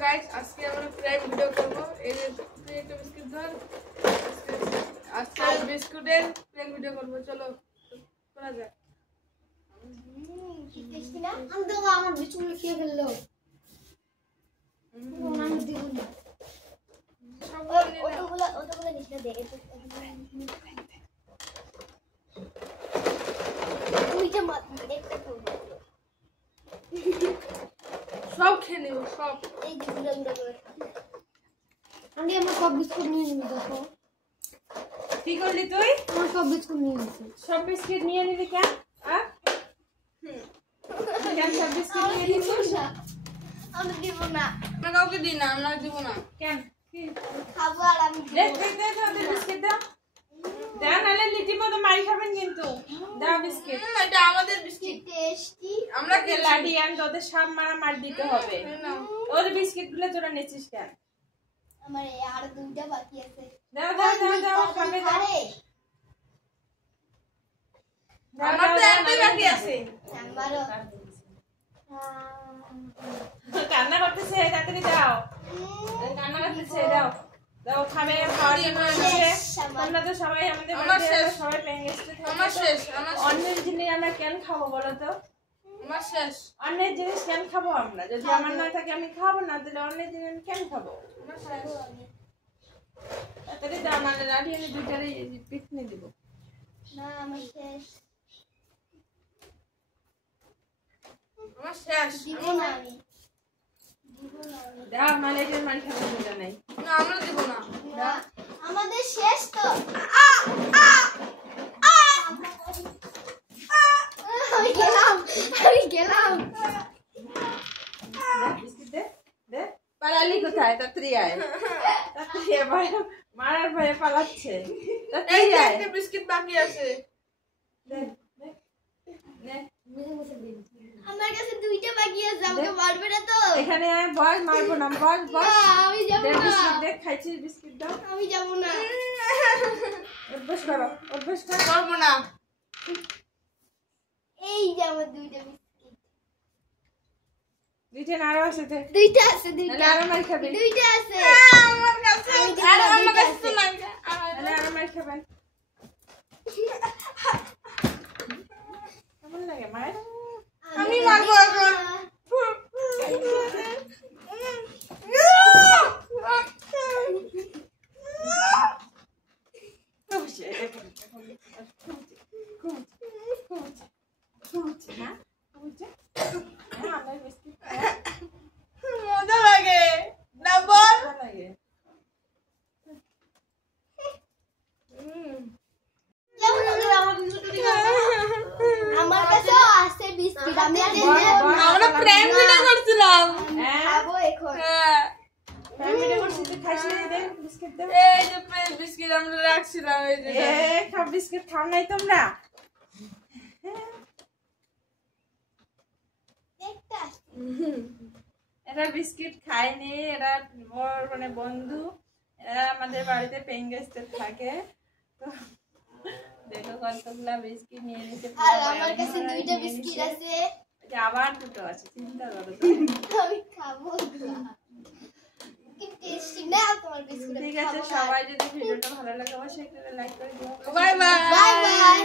Guys, আজকে আমরা prime video করব। এই যে একটা বিস্কুট ধর, আজকে বিস্কুটের প্রাইম ভিডিও করব। চলো করা যাক। কি টেস্টি না? আমার বিস্কুট খেয়ে ফেললো। আমি দিব না। ওগুলা নিচে দে। দুইটা মাত্র একটা করব। সব খেয়ে নেব, সব। এই দুটো করে। আমি আমার সব বিস্কুট নিয়ে নিব দেখো। কি করলি তুই? আমার সব বিস্কুট নিয়ে নিছি। সব বিস্কিট নিয়ে নিলি কেন? কেন সব বিস্কিট নিয়ে নিছিস? আমি দিব না। আমরা কাউকে দিই না, আমরা দিব না। কেন? কি? খাবো আর আমি দে ওদের বিস্কিট দাও। দাও নাহলে লিটি মতো মারি খাবেন কিন্তু। দাও বিস্কিট। এটা আমাদের বিস্কিট। টেস্টি। আমরা কে লাঠি আন তোদের সব মার দিতে হবে। ওর বিস্কিট গুলো তোরা নিচ্ছিস কেন? আমার আর দুইটা বাকি আছে। দাও খাবে দাও। আমার তো একটাই বাকি আছে। আমারও। কান্না করতেছে, তাড়াতাড়ি দাও। কান্না করতেছে, দাও। দাও খাবে, খাওয়ার জন্য আসছে। আমরা তো সবাই আমাদের বাড়িতে সবাই পেয়ে গেছে। আমার শেষ, আমার অন্যের জিনিস আমরা কেন খাবো বলো তো? আমার শেষ। অন্যের জিনিস কেন খাবো আমরা? যদি আমার না থাকে আমি খাবো না, তাহলে অন্যের জিনিস আমি কেন খাবো? আমার শেষ। তাড়াতাড়ি দাও, নাহলে লাঠি এনে দুইটারই পিছনে দিব। না আমার শেষ। আমার শেষ। দিব না আমি। দাও, নাহলে এটার মারি খাবো মজা নাই। না, আমরা দিব না। না, আমাদের শেষ তো। আমি গেলাম। বিস্কিট দে, দে। পালালি কোথায়? তাড়াতাড়ি আয়। তাড়াতাড়ি আয়, মারার ভয়ে পালাচ্ছে। এই তাড়াতাড়ি যে আয়। একটা বিস্কিট বাকি আছে। দে, দে, দে। আমার কাছে দুইটা বাকি আছে, আমাকে মারবে না তো? এখানে আয়, বস, মারবো না, বস, বস। আমি যাব দে না। বিস্কিট দে, খাইছিস বিস্কিট দাও। আমি যাব না। অভ্যাস করো, অভ্যাস করো। করবো না। এই যে আমার দুইটা বিস্কিট। দুইটা আরো আছে দে। দুইটা আছে, দুইটা। নাহলে আরো মার খাবে। দুইটা আছে। আমার কাছে আমি দিব আর না, আমার দুইটা কাছে তো আছে। নাই। নাহলে আরো মার খাবেন। কেমন লাগে মায়ের? আমি মারবো এখন। মজা লাগে না বল? আমার কাছেও আছে বিস্কিট। আমি আমরা প্রেম ভিডিও করছিলাম। খাবো এখন। হ্যাঁ, এই যে প্রেম বিস্কিট আমরা রাখছিলাম, এই যে বিস্কিট খাও নাই তোমরা? এরা বিস্কিট খায়নি, এরা ওর মানে বন্ধু, এরা আমাদের বাড়িতে পেঙ্গেস্টে থাকে। তো দেখো কতগুলা বিস্কিট নিয়ে নিতে। আর আমার কাছে দুইটা বিস্কিট আছে। আবার দুটো আছে, চিন্তা করো। আমি খাবো না। কি টেস্টি না তোমার বিস্কুট। ঠিক আছে, সবাই যদি ভিডিওটা ভালো লাগে অবশ্যই একটা লাইক করে দিও। Bye bye. Bye bye.